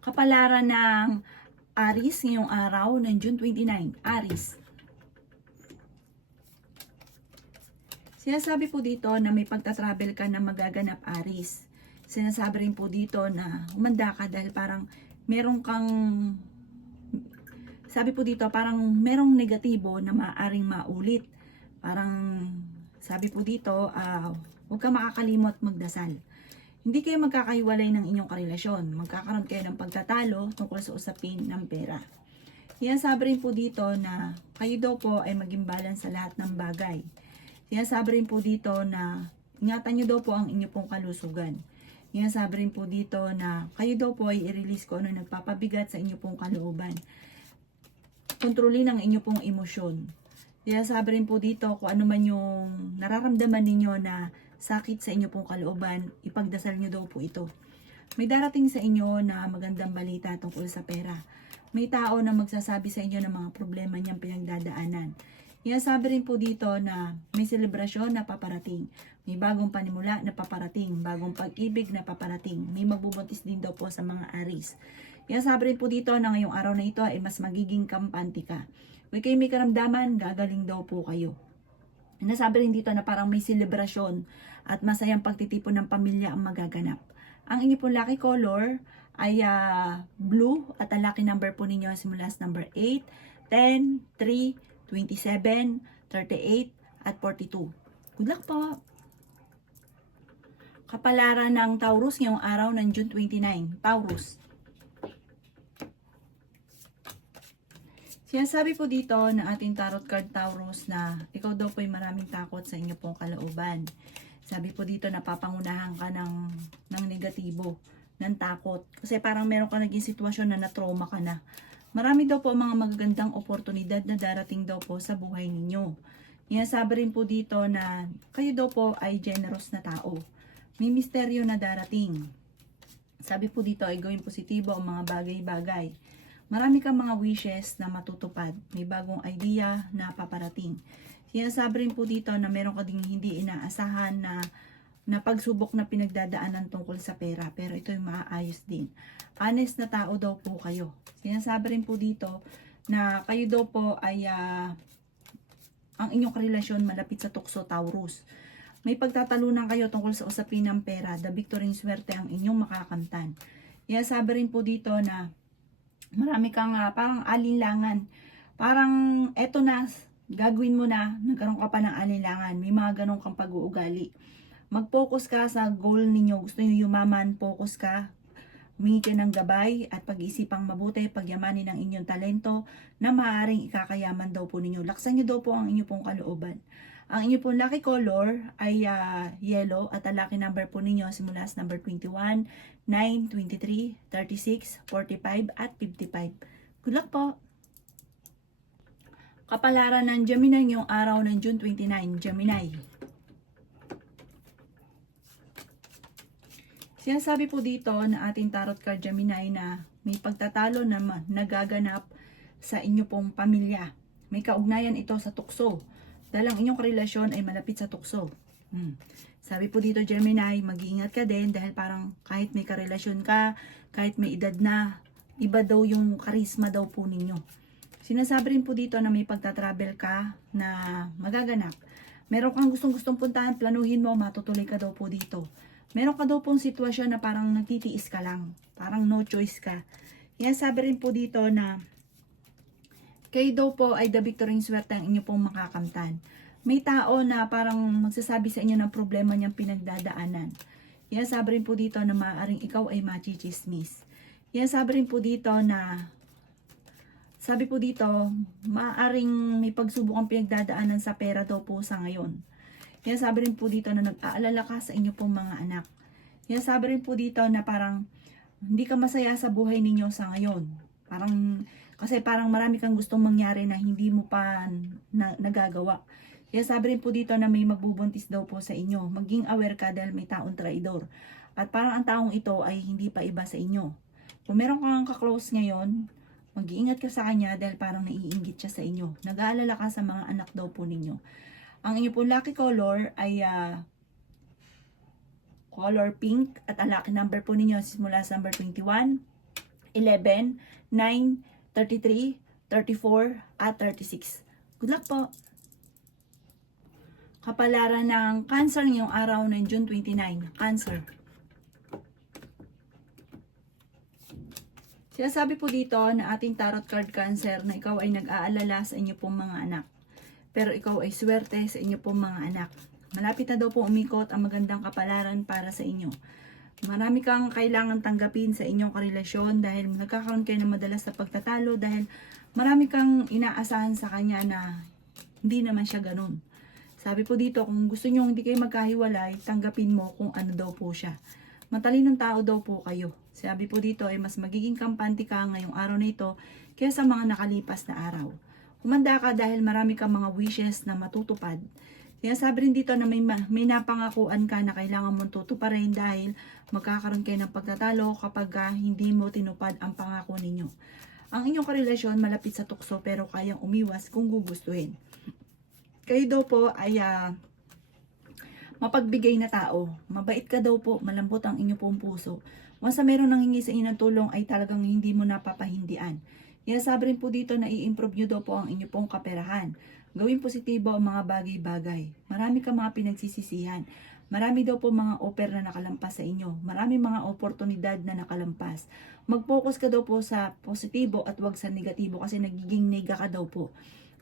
Kapalaran ng Aries ngayong araw ng June 29. Aries. Sinasabi po dito na may pagta-travel ka na magaganap, Aries. Sinasabi rin po dito na humanda ka dahil parang meron kang, sabi po dito, parang merong negatibo na maaaring maulit. Parang sabi po dito, huwag ka makakalimot magdasal. Hindi kayo magkakahiwalay ng inyong karelasyon. Magkakaroon kayo ng pagtatalo tungkol sa usapin ng pera. Sinasabi rin po dito na kayo daw po ay maging balance sa lahat ng bagay. Sinasabi rin po dito na ingatan nyo daw po ang inyo pong kalusugan. Sinasabi rin po dito na kayo daw po ay i-release ko ano nagpapabigat sa inyo pong kalooban. Kontrolin ang inyo pong emosyon. Sinasabi rin po dito kung ano man yung nararamdaman ninyo na sakit sa inyo pong kalooban, ipagdasal nyo daw po ito. May darating sa inyo na magandang balita tungkol sa pera. May tao na magsasabi sa inyo ng mga problema niyang pinagdadaanan. Sinasabi rin po dito na may selebrasyon na paparating. May bagong panimula na paparating. Bagong pag-ibig na paparating. May magbubuntis din daw po sa mga Aries. Sinasabi rin po dito na ngayong araw na ito ay mas magiging kampante ka. Kung kayo may karamdaman, gagaling daw po kayo. Nasabi rin dito na parang may selebrasyon at masayang pagtitipon ng pamilya ang magaganap. Ang inyo pong lucky color ay blue at ang lucky number po ninyo simula sa number 8, 10, 3, 27, 38, at 42. Good luck po! Kapalaran ng Taurus ngayong araw ng June 29. Taurus. Sinasabi po dito ng ating tarot card Taurus na ikaw daw po ay maraming takot sa inyo pong kalooban. Sabi po dito na papangunahan ka ng negatibo, ng takot. Kasi parang meron ka naging sitwasyon na na-trauma ka na. Marami daw po mga magagandang oportunidad na darating daw po sa buhay ninyo. Sinasabi rin po dito na kayo daw po ay generous na tao. May misteryo na darating. Sabi po dito ay gawin positibo ang mga bagay-bagay. Marami kang mga wishes na matutupad. May bagong idea na paparating. Sinasabi rin po dito na meron ka ding hindi inaasahan na pagsubok na pinagdadaanan tungkol sa pera. Pero ito yung maaayos din. Honest na tao daw po kayo. Sinasabi rin po dito na kayo daw po ay ang inyong karelasyon malapit sa tukso, Taurus. May pagtatalunan kayo tungkol sa usapin ng pera. The victory swerte ang inyong makakamtan. Sinasabi rin po dito na marami kang parang alinlangan. Parang eto na, gagawin mo na, nagkaroon ka pa ng alinlangan. May mga ganong kang pag-uugali. Mag-focus ka sa goal ninyo. Gusto nyo yumaman, focus ka. Humingi ka ng gabay at pag-isipang mabuti, pagyamanin ang inyong talento na maaaring ikakayaman daw po ninyo. Laksan nyo daw po ang inyong pong kalooban. Ang inyong pong lucky color ay yellow at ang lucky number po ninyo simula sa number 21, 9, 23, 36, 45 at 55. Good luck po! Kapalaran ng Gemini ngayong araw ng June 29, Gemini. Sinasabi po dito na ating tarot card Gemini na may pagtatalo na nagaganap sa inyo pong pamilya. May kaugnayan ito sa tukso. Dahil ang inyong relasyon ay malapit sa tukso. Sabi po dito Gemini, mag-iingat ka din dahil parang kahit may karelasyon ka, kahit may edad na, iba daw yung karisma daw po ninyo. Sinasabi rin po dito na may pagtatravel ka na magaganap. Meron kang gustong puntahan, planuhin mo, matutuloy ka daw po dito. Meron ka daw pong sitwasyon na parang nagtitiis ka lang. Parang no choice ka. Sinasabi rin po dito na kayo daw po ay the victory swerte ang inyo pong makakamtan. May tao na parang magsasabi sa inyo ng problema niyang pinagdadaanan. Sinasabi rin po dito na maaaring ikaw ay machichismis. Sinasabi rin po dito na sabi po dito, maaaring may pagsubok ang pinagdadaanan sa pera daw po sa ngayon. Kaya sabi rin po dito na nag-aalala ka sa inyo pong mga anak. Kaya sabi rin po dito na parang hindi ka masaya sa buhay ninyo sa ngayon. Kasi parang marami kang gustong mangyari na hindi mo pa nagagawa. Kaya sabi rin po dito na may magbubuntis daw po sa inyo. Maging aware ka dahil may taong traidor. At parang ang taong ito ay hindi pa iba sa inyo. Kung meron kang ka-close ngayon, mag-iingat ka sa kanya dahil parang naiinggit siya sa inyo. Nag-aalala ka sa mga anak daw po ninyo. Ang inyo po lucky color ay color pink at ang lucky number po ninyo simula sa number 21, 11, 9, 33, 34, at 36. Good luck po! Kapalaran ng Cancer ngayong araw ng June 29. Cancer. Sinasabi po dito na ating tarot card Cancer na ikaw ay nag-aalala sa inyo pong mga anak. Pero ikaw ay swerte sa inyo pong mga anak. Malapit na daw po umikot ang magandang kapalaran para sa inyo. Marami kang kailangan tanggapin sa inyong karelasyon dahil nagkakaroon kayo ng madalas na pagtatalo dahil marami kang inaasahan sa kanya na hindi naman siya ganun. Sabi po dito, kung gusto nyo hindi kayo magkahiwalay, tanggapin mo kung ano daw po siya. Matalinong tao daw po kayo. Sabi po dito ay mas magiging kampante ka ngayong araw na ito kaysa sa mga nakalipas na araw. Humanda ka dahil marami kang mga wishes na matutupad. Kaya sabi rin dito na may napangakuan ka na kailangan mong tutuparin dahil magkakaroon kayo ng pagtatalo kapag hindi mo tinupad ang pangako ninyo. Ang inyong karelasyon malapit sa tukso pero kayang umiwas kung gugustuhin. Kayo daw po ay mapagbigay na tao. Mabait ka daw po, malambot ang inyong pong puso. Once meron nang hingi sa inyo ng tulong ay talagang hindi mo napapahindian. Kaya sabi rin po dito na i-improve nyo daw po ang inyong pong kaperahan. Gawing positibo ang mga bagay-bagay. Marami ka mga pinagsisisihan. Marami daw po mga offer na nakalampas sa inyo. Marami mga oportunidad na nakalampas. Mag-focus ka daw po sa positibo at wag sa negatibo kasi nagiging nega ka daw po.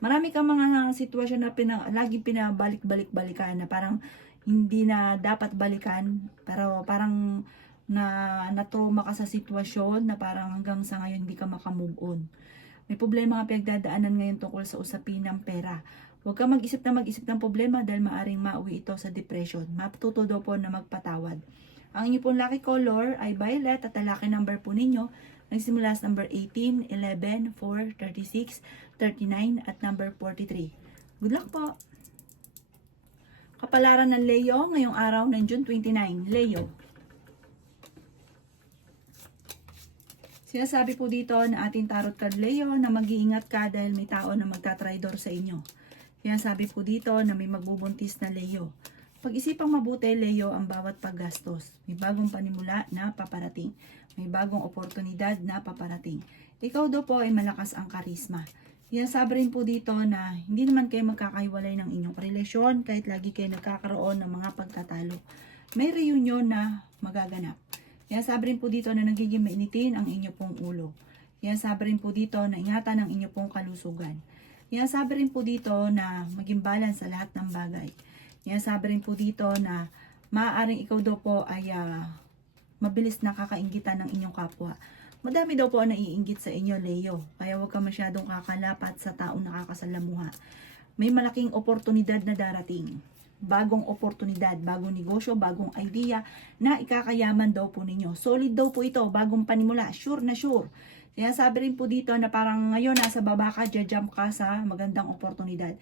Marami kang mga sitwasyon na lagi pinabalik-balik-balikan na parang hindi na dapat balikan. Pero parang na-trauma ka sa sitwasyon na parang hanggang sa ngayon hindi ka makamove on. May problema ka pinagdadaanan ngayon tungkol sa usapin ng pera. Huwag kang mag-isip ng problema dahil maaring mauwi ito sa depression. Matuto daw po na magpatawad. Ang inyo pong lucky color ay violet at ang lucky number po ninyo nagsimula sa number 18, 11, 4, 36, 39 at number 43. Good luck po! Kapalaran ng Leo ngayong araw ng June 29. Leo. Sinasabi po dito na ating tarot card Leo na mag-iingat ka dahil may tao na magtatraidor sa inyo. Sinasabi po dito na may magbubuntis na Leo. Pag-isipang mabuti Leo ang bawat paggastos. May bagong panimula na paparating. May bagong oportunidad na paparating. Ikaw daw po ay malakas ang karisma. Sinasabi rin po dito na hindi naman kayo magkakahiwalay ng inyong relasyon kahit lagi kayo nagkakaroon ng mga pagtatalo. May reunion na magaganap. Kaya sabi rin po dito na nagiging mainitin ang inyo pong ulo. Kaya sabi rin po dito na ingatan ang inyo pong kalusugan. Kaya sabi rin po dito na maging balance sa lahat ng bagay. Kaya sabi rin po dito na maaaring ikaw daw po ay mabilis nakakainggitan ng inyong kapwa. Madami daw po ang naiinggit sa inyo, Leo. Kaya huwag ka masyadong kakalapat sa taong nakakasalamuha. May malaking oportunidad na darating. Bagong oportunidad, bagong negosyo, bagong idea na ikakayaman daw po ninyo. Solid daw po ito, bagong panimula, sure na sure. Kaya sabi rin po dito na parang ngayon nasa baba ka, jump ka sa magandang oportunidad.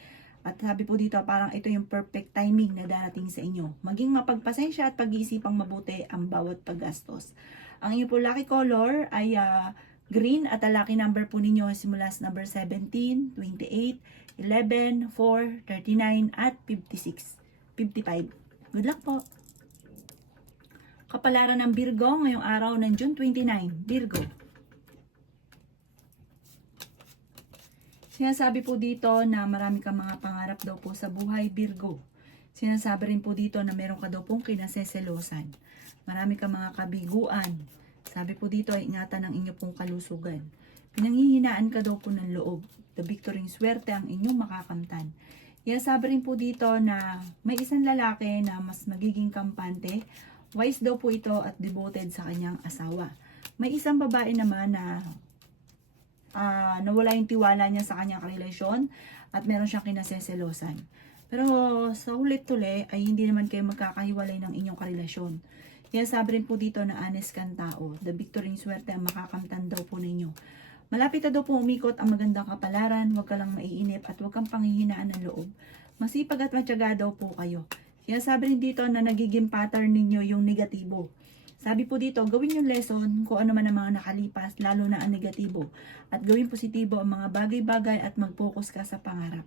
At sabi po dito parang ito yung perfect timing na darating sa inyo. Maging mapagpasensya at pag-iisipang mabuti ang bawat paggastos. Ang inyo po lucky color ay green at ang lucky number po ninyo simula sa number 17, 28, 11, 4, 39 at 56. 55. Good luck po. Kapalaran ng Virgo ngayong araw ng June 29. Virgo. Sinasabi po dito na marami kang mga pangarap daw po sa buhay, Virgo. Sinasabi rin po dito na meron ka daw pong kinaseselosan. Marami kang mga kabiguan. Sabi po dito ay ingatan ang inyong pong kalusugan. Pinanghihinaan ka daw po ng loob. The victory swerte ang inyong makakamtan. Kaya sabi rin po dito na may isang lalaki na mas magiging kampante. Wise daw po ito at devoted sa kanyang asawa. May isang babae naman na nawala yung tiwala niya sa kanyang relasyon at meron siyang kinaseselosan. Pero sa ulit-tuli ay hindi naman kayo magkakahiwalay ng inyong karelasyon. Kaya sabi rin po dito na honest kang tao. The victory swerte ang makakamtan daw po ninyo. Malapit na daw po umikot ang magandang kapalaran, huwag ka lang maiinip at huwag kang panghihinaan ng loob. Masipag at matyaga daw po kayo. Kaya sabi rin dito na nagiging pattern ninyo yung negatibo. Sabi po dito, gawin yung lesson kung ano man ang mga nakalipas, lalo na ang negatibo. At gawin positibo ang mga bagay-bagay at mag-focus ka sa pangarap.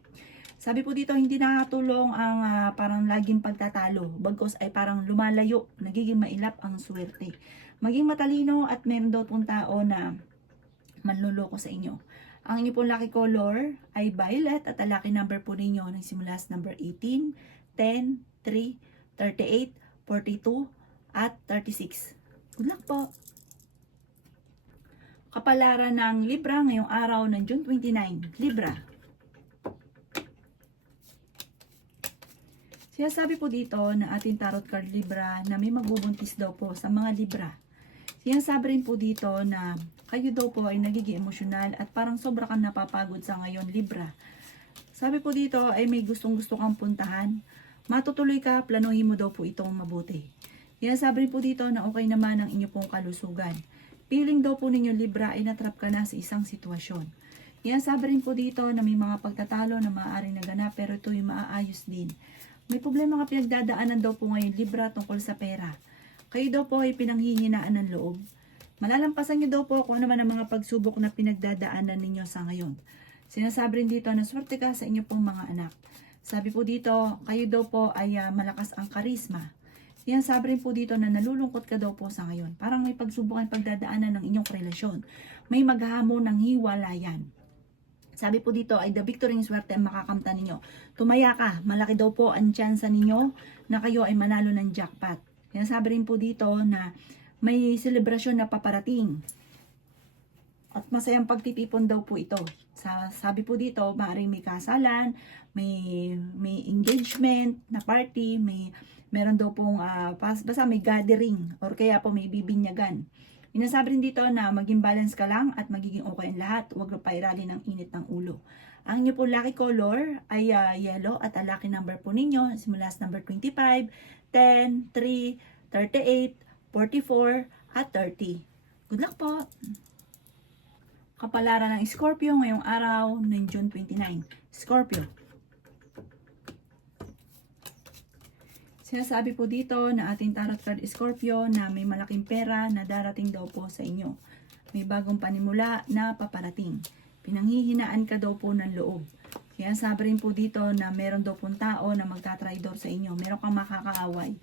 Sabi po dito, hindi nakatulong ang parang laging pagtatalo. Bagkus ay parang lumalayo, nagiging mailap ang swerte. Maging matalino at meron daw pong tao na manloloko sa inyo. Ang inyo pong lucky color ay violet at ang lucky number po ninyo nagsimula sa number 18, 10, 3, 38, 42, at 36. Good luck po! Kapalaran ng Libra ngayong araw ng June 29. Libra. Sinasabi po dito na ating tarot card Libra na may magbubuntis daw po sa mga Libra. Sinasabi rin po dito na kayo daw po ay nagiging emosyonal at parang sobra kang napapagod sa ngayon, Libra. Sabi po dito ay may gustong-gusto kang puntahan. Matutuloy ka, planuhin mo daw po itong mabuti. Sinasabi rin po dito na okay naman ang inyo pong kalusugan. Feeling daw po ninyo, Libra, ay natrap ka na sa isang sitwasyon. Sinasabi rin po dito na may mga pagtatalo na maaaring naganap pero ito'y maaayos din. May problema ka pinagdadaanan daw po ngayon, Libra, tungkol sa pera. Kayo daw po ay pinanghihinaan ng loob. Malalampasan niyo daw po kung ano man ang mga pagsubok na pinagdadaanan ninyo sa ngayon. Sinasabi rin dito na swerte ka sa inyo pong mga anak. Sabi po dito, kayo daw po ay malakas ang karisma. Sinasabi rin po dito na nalulungkot ka daw po sa ngayon. Parang may pagsubok ang pagdadaanan ng inyong relasyon. May maghamon ng hiwalayan. Sabi po dito ay the victory ng swerte ang makakamtan ninyo. Tumaya ka, malaki daw po ang tsansa ninyo na kayo ay manalo ng jackpot. Sinasabi rin po dito na may selebrasyon na paparating. At masayang pagtitipon daw po ito. Sabi po dito, maaaring may kasalan, may engagement na party, meron daw pong basta may gathering or kaya po may bibinyagan. Inasabi rin dito na maging balance ka lang at magiging okay ang lahat. Huwag na pairali ng init ng ulo. Ang inyo po lucky color ay yellow at ang lucky number po ninyo simula sa number 25, 10, 3, 38, 44, at 30. Good luck po! Kapalaran ng Scorpio ngayong araw ng June 29. Scorpio. Sinasabi po dito na ating tarot card Scorpio na may malaking pera na darating daw po sa inyo. May bagong panimula na paparating. Pinanghihinaan ka daw po ng loob. Sinasabi rin po dito na meron daw pong tao na magtatraidor sa inyo. Meron kang makakaaway.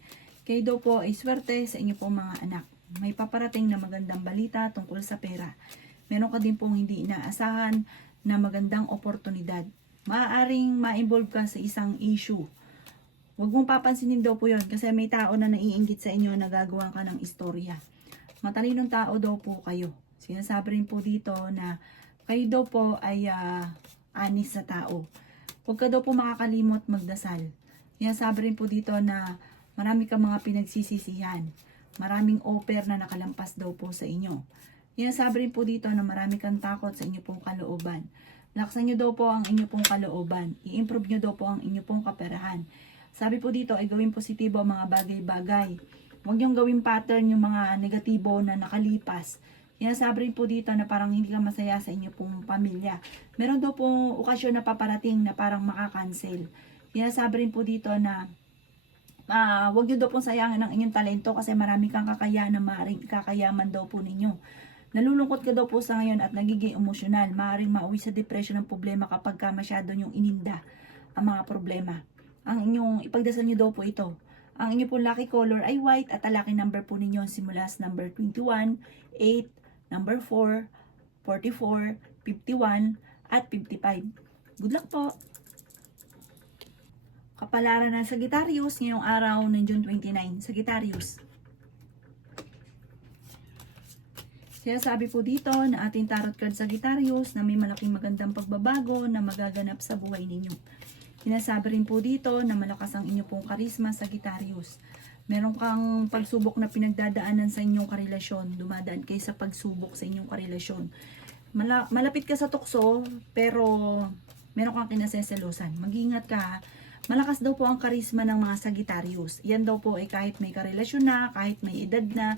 Kayo daw po ay swerte sa inyo pong mga anak. May paparating na magandang balita tungkol sa pera. Meron ka din pong hindi inaasahan na magandang oportunidad. Maaaring ma-involve ka sa isang issue. Huwag mong papansinin daw po yun kasi may tao na naiinggit sa inyo na gagawa ka ng istorya. Matalinong tao daw po kayo. Sinasabi rin po dito na kayo daw po ay anis na tao. Huwag ka daw po makakalimot magdasal. Sinasabi rin po dito na marami kang mga pinagsisisihan. Maraming offer na nakalampas daw po sa inyo. Sinasabi rin po dito na marami kang takot sa inyo pong kalooban. Laksan nyo daw po ang inyo pong kalooban. I-improve nyo daw po ang inyo pong kaperahan. Sabi po dito ay gawin positibo ang mga bagay-bagay. Huwag yung gawin pattern yung mga negatibo na nakalipas. Sinasabi rin po dito na parang hindi ka masaya sa inyo pong pamilya. Meron daw pong okasyon na paparating na parang makakancel. Sinasabi rin po dito na huwag nyo daw pong sayangin ang inyong talento kasi marami kang kakayahan na maaaring kakayaman daw po ninyo. Nalulungkot ka daw po sa ngayon at nagiging emosyonal. Maaaring mauwi sa depression ng problema kapag ka masyado nyong ininda ang mga problema. Ang inyong ipagdasal nyo daw po ito. Ang inyong pong lucky color ay white at ang lucky number po ninyo simula sa number 21, 8, number 4, 44, 51, at 55. Good luck po! Kapalaran ng Sagittarius ngayong araw ng June 29. Sagittarius. Sinasabi po dito na ating tarot card Sagittarius na may malaking magandang pagbabago na magaganap sa buhay ninyo. Sinasabi rin po dito na malakas ang inyo pong karisma Sagittarius. Meron kang pagsubok na pinagdadaanan sa inyong karelasyon. Dumadaan kayo sa pagsubok sa inyong karelasyon. Malapit ka sa tukso pero meron kang kinaseselosan. Mag-ingat ka ha. Malakas daw po ang karisma ng mga Sagittarius. Yan daw po ay kahit may karelasyon na, kahit may edad na,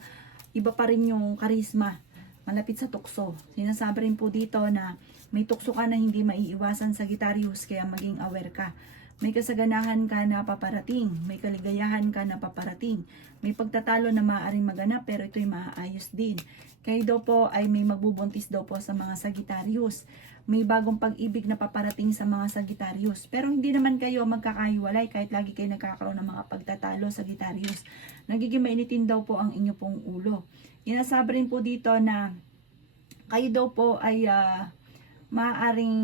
iba pa rin yung karisma. Malapit sa tukso. Sinasabi rin po dito na may tukso ka na hindi maiiwasan Sagittarius kaya maging aware ka. May kasaganahan ka na paparating. May kaligayahan ka na paparating. May pagtatalo na maaaring maganap pero ito'y maaayos din. Kayo daw po ay may magbubuntis daw po sa mga Sagittarius. May bagong pag-ibig na paparating sa mga Sagittarius. Pero hindi naman kayo magkakahiwalay kahit lagi kayo nagkakaroon ng mga pagtatalo Sagittarius. Nagiging mainitin daw po ang inyo pong ulo. Inasabi rin po dito na kayo daw po ay maaaring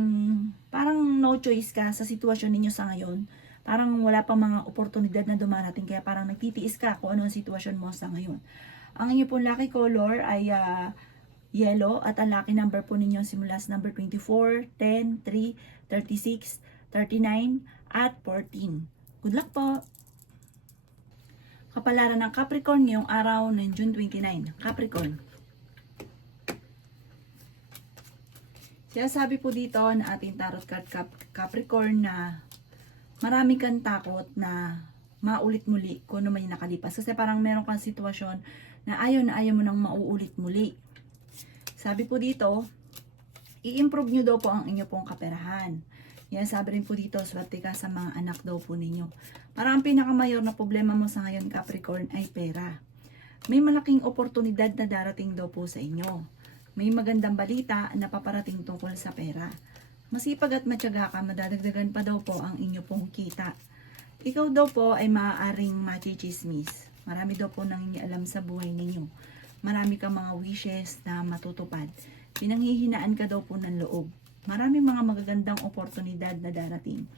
parang no choice ka sa sitwasyon ninyo sa ngayon. Parang wala pa mga oportunidad na dumarating, kaya parang nagtitiis ka kung ano ang sitwasyon mo sa ngayon. Ang inyo pong lucky color ay yellow, at ang lucky number po ninyo simula sa number 24, 10, 3, 36, 39, at 14. Good luck po! Kapalaran ng Capricorn ngayong araw ng June 29. Capricorn. Sinasabi po dito na ating tarot card Capricorn na marami kang takot na maulit muli kung ano may nakalipas. Kasi parang meron kang sitwasyon na ayaw mo nang mauulit muli. Sabi po dito, i-improve nyo daw po ang inyo pong kaperahan. Yan, sabi rin po dito, swerte ka sa mga anak daw po ninyo. Parang ang pinakamayor na problema mo sa ngayon, Capricorn, ay pera. May malaking oportunidad na darating daw po sa inyo. May magandang balita na paparating tungkol sa pera. Masipag at matyaga ka, madadagdagan pa daw po ang inyo pong kita. Ikaw daw po ay maaaring machichismis. Marami daw po nangingialam sa buhay ninyo. Marami kang mga wishes na matutupad. Pinanghihinaan ka daw po ng loob. Maraming mga magagandang oportunidad na darating.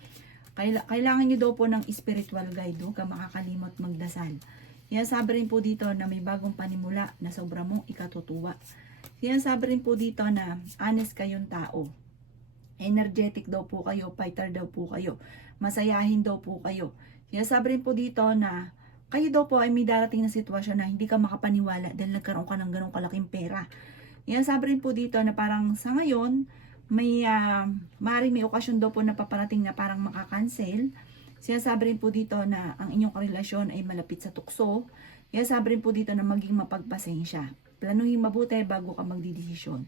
Kailangan nyo daw po ng spiritual guide. Huwag ka makakalimot magdasal. Yan, sabi rin po dito na may bagong panimula na sobra mong ikatutuwa. Yan, sabi rin po dito na honest kayong tao. Energetic daw po kayo, fighter daw po kayo. Masayahin daw po kayo. Yan, sabi rin po dito na kayo daw po ay may darating na sitwasyon na hindi ka makapaniwala dahil nagkaroon ka ng ganong kalaking pera. Yan, sabi rin po dito na parang sa ngayon, maaaring may okasyon daw po na paparating na parang makakancel. Sinasabi rin po dito na ang inyong karelasyon ay malapit sa tukso. Sinasabi rin po dito na maging mapagpasensya. Planuhin mabuti bago ka magdidesisyon.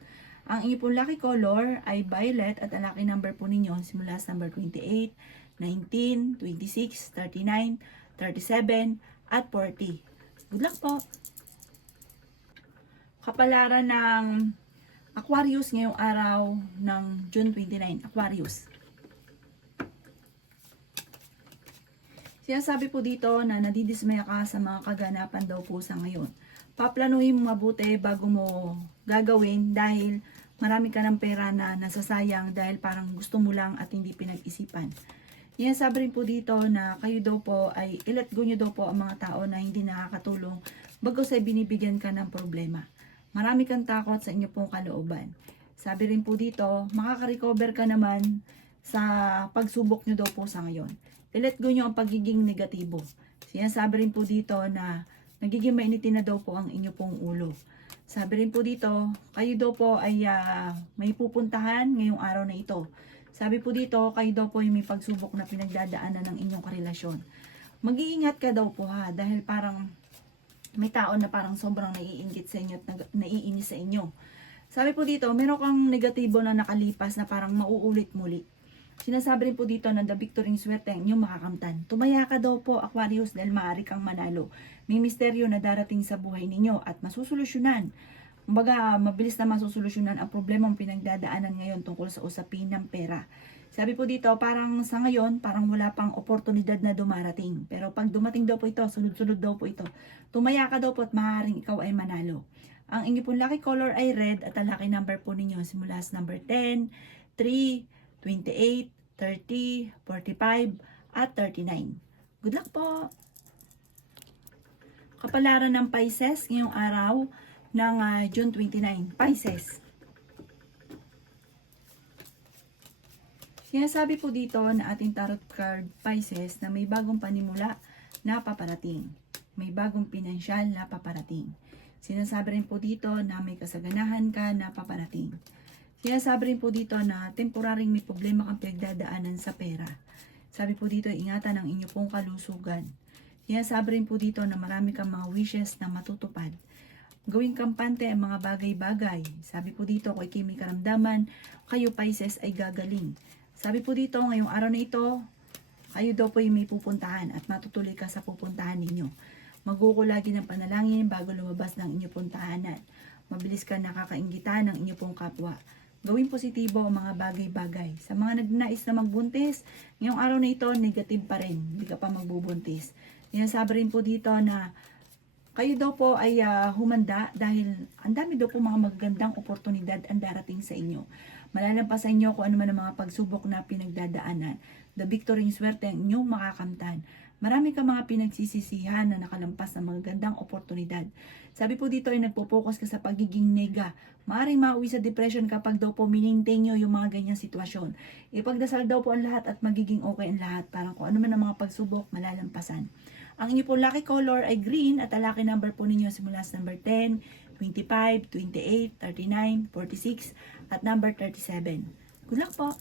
Ang inyong pong lucky color ay violet, at ang lucky number po ninyo simula sa number 28, 19, 26, 39, 37, at 40. Good luck po! Kapalaran ng Aquarius ngayong araw ng June 29. Aquarius. Sinasabi po dito na nadidismaya ka sa mga kaganapan daw po sa ngayon. Paplanuhin mo mabuti bago mo gagawin dahil marami ka ng pera na nasasayang dahil parang gusto mo lang at hindi pinag-isipan. Yan, sabi rin po dito na kayo daw po ay i-let go nyo daw po ang mga tao na hindi nakakatulong bago sa binibigyan ka ng problema. Marami kang takot sa inyo pong kalooban. Sabi rin po dito, makaka-recover ka naman sa pagsubok nyo daw po sa ngayon. I-let go nyo ang pagiging negatibo. Sinasabi rin po dito na nagiging mainitin na daw po ang inyo pong ulo. Sabi rin po dito, kayo daw po ay may pupuntahan ngayong araw na ito. Sabi po dito, kayo daw po ay may pagsubok na pinagdadaanan ng inyong karelasyon. Mag-iingat ka daw po ha, dahil parang may tao na parang sobrang naiinggit sa inyo at naiinis sa inyo. Sabi po dito, meron kang negatibo na nakalipas na parang mauulit muli. Sinasabi rin po dito na the victory ng swerte ang inyong makakamtan. Tumaya ka daw po, Aquarius, dahil maaari kang manalo. May misteryo na darating sa buhay ninyo at masusolusyonan. Kumbaga, mabilis na masusolusyonan ang problemang pinagdadaanan ngayon tungkol sa usapin ng pera. Sabi po dito, parang sa ngayon, parang wala pang oportunidad na dumarating. Pero pag dumating daw po ito, sunod-sunod daw po ito. Tumaya ka daw po at maaaring ikaw ay manalo. Ang inyo pong lucky color ay red, at ang lucky number po ninyo simula sa number 10, 3, 28, 30, 45, at 39. Good luck po! Kapalaran ng Pisces ngayong araw ng June 29. Pisces. Sinasabi po dito na ating tarot card Pisces na may bagong panimula na paparating. May bagong pinansyal na paparating. Sinasabi rin po dito na may kasaganahan ka na paparating. Sinasabi rin po dito na temporaring may problema kang pinagdadaanan sa pera. Sabi po dito, ingatan ang inyo pong kalusugan. Sinasabi rin po dito na marami kang mga wishes na matutupad. Gawing kampante ang mga bagay-bagay. Sabi po dito, kung ikay may karamdaman, kayo Pisces ay gagaling. Sabi po dito, ngayong araw na ito, kayo daw po yung may pupuntahan at matutuloy ka sa pupuntahan ninyo. Magkukulagi ng panalangin bago lumabas ng inyong puntahanan. Mabilis ka nakakainggitan ng inyong pong kapwa. Gawing positibo ang mga bagay-bagay. Sa mga nagnais na magbuntis, ngayong araw na ito, negative pa rin. Hindi ka pa magbubuntis. Sinasabi rin po dito na kayo daw po ay humanda dahil ang dami daw po mga magagandang oportunidad ang darating sa inyo. Malalampasan nyo kung ano man ang mga pagsubok na pinagdadaanan. The victory yung swerte ang inyong makakamtan. Marami ka mga pinagsisisihan na nakalampas ng magagandang oportunidad. Sabi po dito ay nagpo-focus ka sa pagiging nega. Maaring mauwi sa depression kapag daw po minintain nyo yung mga ganyang sitwasyon. Ipagdasal daw po ang lahat at magiging okay ang lahat. Parang kung ano man ang mga pagsubok, malalampasan. Ang inyo po lucky color ay green at ang lucky number po ninyo simula sa number 10, 25, 28, 39, 46 at number 37. Good luck po!